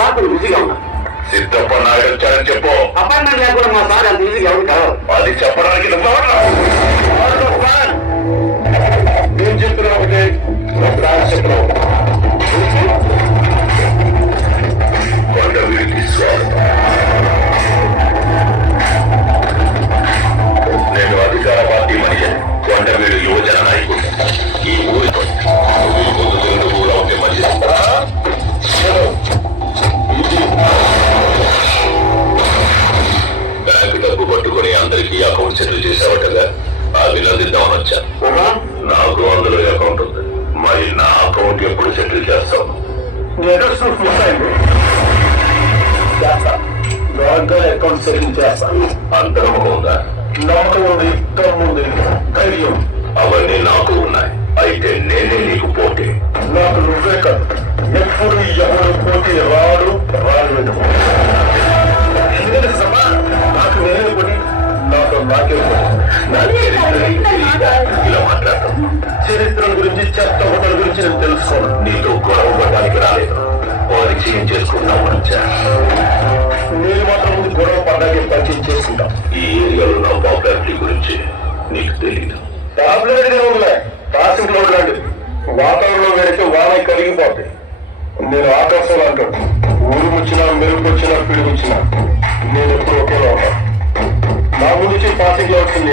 Sir కొంచెం బిజీగా ఉన్నారు. సిద్ధప్ప నాయుడు వచ్చారని చెప్పు. అపాయింట్మెంట్ లేకుండా మా సార్ అంత ఈజీగా ఎవరు కావాలి. అది చెప్పడానికి నేను చెప్తున్నా ఒకటే, చెప్పిన కొండవీడికి స్వాగతం. నేను అధికార పార్టీ మనిషి, కొండవీడు యువజన నాయకుడు. ఈ ఊరితో కూడా ఉంటే మంచిది. బ్యాంకు డబ్బు పట్టుకుని అందరికీ అకౌంట్ సెటిల్ చేసావటగా అభినందిద్దామని వచ్చాను. నాకు అందులో అకౌంట్ ఉంది. మరి నా అకౌంట్ ఎప్పుడు సెటిల్ చేస్తావు? అకౌంట్ సెటిల్ చేస్తాను. అంత నమ్మకం ఉందా? నమ్మకం ఉంది, ఉంది, ధైర్యం అవన్నీ నాకు ఉన్నాయి. అయితే నేనే నీకు పోటీ. నాకు నువ్వే కాదు, ఎప్పుడు ఎవరు పోటీ రాడు రాలేదు. నాకు నేనే పోటీ, నాకు నాకే ఇలా మాట్లాడతాం. చరిత్ర గురించి, చెత్త హోటల్ గురించి నేను తెలుసుకోను. నీతో గొడవ పడడానికి రాలేదు, పరిచయం చేసుకుంటాం. నేను మాత్రం ముందు గొడవ పడ్డానికి పరిచయం చేసుకుంటాం. ఈ ఏరియాలో నా పాపులారిటీ గురించి నీకు తెలియదు. పాపులారిటీ ఉండలే, కాసింట్లో ఉండండి. వాతావరణంలో వేడితే వాన కరిగిపోతాయి. నేను ఆకాశంలో అంటాడు, ఊరు వచ్చినా, మెరుగు వచ్చినా, పిడుగు వచ్చినా నేను ఎప్పుడు ఒకేలా ఉంటాను. నా ముందు పాసింగ్ లో వచ్చింది